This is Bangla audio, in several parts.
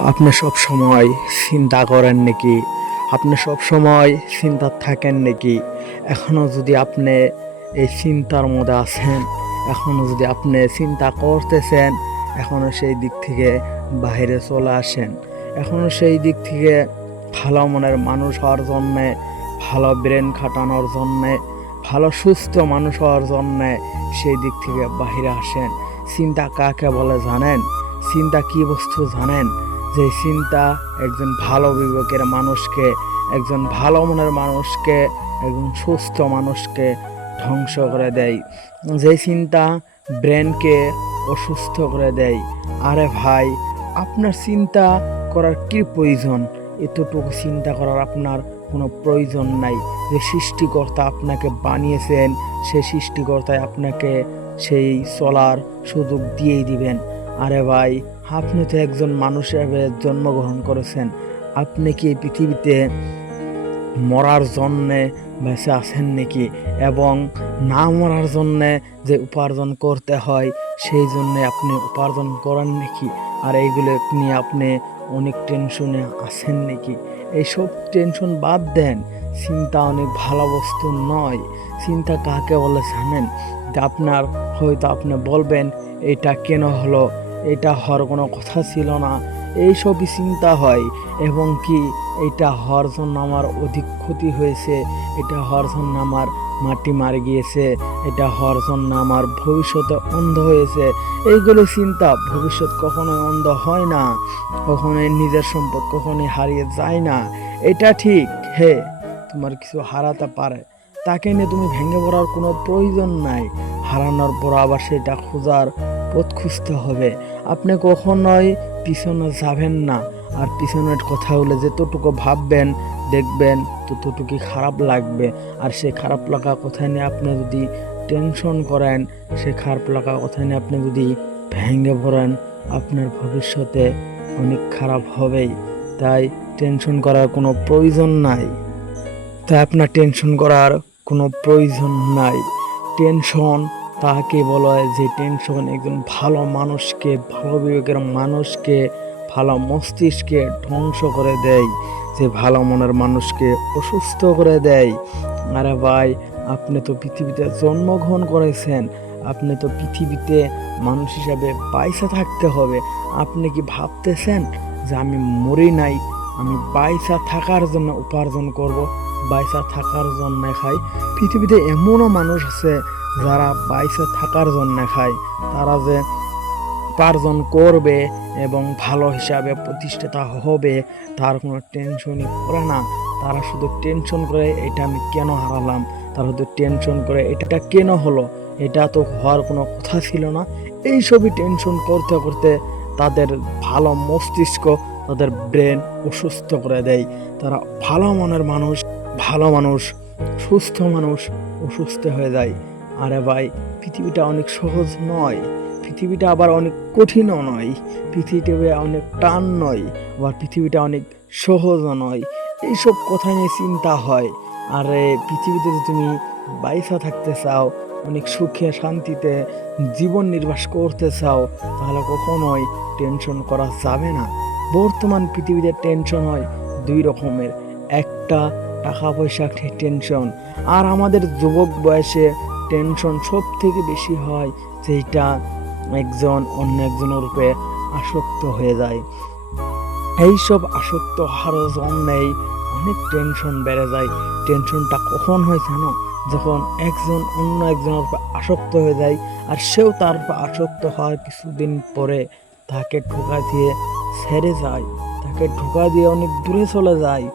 আপনি সব সময় চিন্তা করেন নাকি? আপনি সব সময় চিন্তা থাকেন নাকি? এখনো যদি আপনি এই চিন্তার মধ্যে আছেন, এখনো যদি আপনি চিন্তা করতেছেন, এখনো সেই দিক থেকে বাইরে চলে আসেন। এখনো সেই দিক থেকে ভালো মনের মানুষ হওয়ার জন্যে, ভালো ব্রেন খাটানোর জন্যে, ভালো সুস্থ মানুষ হওয়ার জন্যে সেই দিক থেকে বাইরে আসেন। চিন্তা কাকে বলে জানেন? চিন্তা কি বস্তু জানেন? যে চিন্তা একজন ভালো বিবেকের মানুষকে, একজন ভালো মনের মানুষকে, একজন সুস্থ মানুষকে ধ্বংস করে দেয়। যে চিন্তা ব্রেনকে অসুস্থ করে দেয়। আরে ভাই, আপনার চিন্তা করার কি প্রয়োজন? এতটুকু চিন্তা করার আপনার কোনো প্রয়োজন নাই। যে সৃষ্টিকর্তা আপনাকে বানিয়েছেন, সেই সৃষ্টিকর্তায় আপনাকে সেই চলার সুযোগ দিয়েই দিবেন। আরে ভাই, আপনি তো একজন মানুষ হিসেবে জন্মগ্রহণ করেছেন। আপনি কি এই পৃথিবীতে মরার জন্যে বেঁচে আছেন নাকি? এবং না মরার জন্যে যে উপার্জন করতে হয় সেই জন্যে আপনি উপার্জন করেন নাকি? আর এইগুলো নিয়ে আপনি অনেক টেনশনে আছেন নাকি? এইসব টেনশন বাদ দেন। চিন্তা অনেক ভালো বস্তু নয়। চিন্তা কাকে বলে জানেন? যে আপনার হয়তো আপনি বলবেন এটা কেন হলো, এটা হওয়ার কোনো কথা ছিল না, এইসবই চিন্তা হয়। এবং কি এটা হওয়ার জন্য আমার অধিক ক্ষতি হয়েছে, এটা হওয়ার জন্য আমার মাটি মারা গিয়েছে, এটা হওয়ার জন্য আমার ভবিষ্যতে অন্ধ হয়েছে, এইগুলো চিন্তা। ভবিষ্যৎ কখনোই অন্ধ হয় না, কখনোই নিজের সম্পদ কখনোই হারিয়ে যায় না। এটা ঠিক, হে, তোমার কিছু হারাতে পারে, তাকে নিয়ে তুমি ভেঙে পড়ার কোনো প্রয়োজন নাই। হারানোর পর আবার সেটা খোঁজার পথ খুঁজতে হবে। আপনি কখনোই পিছনে যাবেন না। আর পিছনের কথা হলে যতটুকু ভাববেন, দেখবেন ততটুকুই খারাপ লাগবে। আর সে খারাপ লাগা কথা নিয়ে আপনি যদি টেনশন করেন, সে খারাপ লাগা কথা নিয়ে আপনি যদি ভেঙে পড়েন, আপনার ভবিষ্যতে অনেক খারাপ হবেই। তাই টেনশন করার কোনো প্রয়োজন নাই। তাই আপনার টেনশন করার কোনো প্রয়োজন নাই। টেনশন তাকে বলা হয় যে টেনশন একজন ভালো মানুষকে, ভালো বিবেকের মানুষকে, ভালো মস্তিষ্কে ধ্বংস করে দেয়, যে ভালো মনের মানুষকে অসুস্থ করে দেয়। আরে ভাই, আপনি তো পৃথিবীতে জন্মগ্রহণ করেছেন, আপনি তো পৃথিবীতে মানুষ হিসাবে পয়সা থাকতে হবে। আপনি কি ভাবতেছেন যে আমি মরি নাই, আমি পয়সা থাকার জন্য উপার্জন করব, পয়সা থাকার জন্য খাই? পৃথিবীতে এমনও মানুষ আছে যারা পয়সা থাকার জন্য খায়। তারা যে উপার্জন করবে এবং ভালো হিসাবে প্রতিষ্ঠিত হবে, তার কোনো টেনশনই করে না। তারা শুধু টেনশন করে এটা আমি কেন হারালাম, তারা শুধু টেনশন করে এটা কেন হলো, এটা তো হওয়ার কোনো কথা ছিল না। এইসবই টেনশন করতে করতে তাদের ভালো মস্তিষ্ক, তাদের ব্রেন অসুস্থ করে দেয়। তারা ভালো মনের মানুষ, ভালো মানুষ, সুস্থ মানুষ অসুস্থ হয়ে যায়। আরে ভাই, পৃথিবীটা অনেক সহজ নয়, পৃথিবীটা আবার অনেক কঠিনও নয়, পৃথিবীটা অনেক টান নয়, আবার পৃথিবীটা অনেক সহজও নয়। এইসব কথা নিয়ে চিন্তা হয়। আর পৃথিবীতে যদি তুমি বাইসা থাকতে চাও, অনেক সুখে শান্তিতে জীবন নির্বাহ করতে চাও, তাহলে কখনোই টেনশন করা যাবে না। বর্তমান পৃথিবীতে টেনশন হয় দুই রকমের। একটা টাকা পয়সা টেনশন, আর আমাদের যুবক বয়সে টেনশন সব থেকে বেশি হয়, যেটা একজন অন্য একজনের রূপে আসক্ত হয়ে যায়। এইসব আসক্ত হওয়ার জন্যেই অনেক টেনশন বেড়ে যায়। টেনশনটা কখন হয় জানো? যখন একজন অন্য একজনের উপর আসক্ত হয়ে যায়, আর সেও তার উপর আসক্ত হওয়ার কিছুদিন পরে তাকে ঠোকা দিয়ে ছেড়ে যায়, তাকে ঠোকা দিয়ে অনেক দূরে চলে যায়।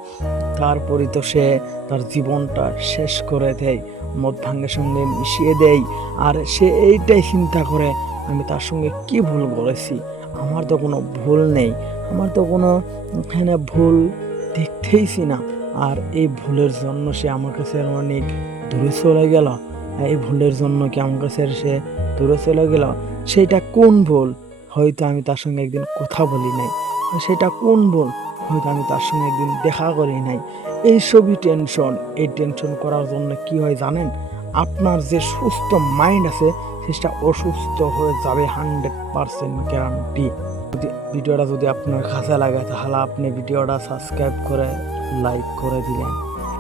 তারপরই তো সে তার জীবনটা শেষ করে দেয়, মদ ভাঙের সঙ্গে মিশিয়ে দেয়। আর সে এইটাই চিন্তা করে, আমি তার সঙ্গে কি ভুল করেছি? আমার তো কোনো ভুল নেই, আমার তো কোনো এখানে ভুল দেখতেইছি না। আর এই ভুলের জন্য সে আমার কাছে অনেক দূরে চলে গেল। এই ভুলের জন্য কি আমার কাছে সে দূরে চলে গেল? সেটা কোন ভুল? হয়তো আমি তার সঙ্গে একদিন কথা বলি নাই। সেটা কোন ভুল? হয়তো আমি তার সঙ্গে একদিন দেখা করি নাই। এইসবই টেনশন। এই টেনশন করার জন্য কি হয় জানেন? আপনার যে সুস্থ মাইন্ড আছে সেটা অসুস্থ হয়ে যাবে, 100% গ্যারান্টি। ভিডিওটা যদি আপনার কাছে লাগে তাহলে আপনি ভিডিওটা সাবস্ক্রাইব করে লাইক করে দিলেন।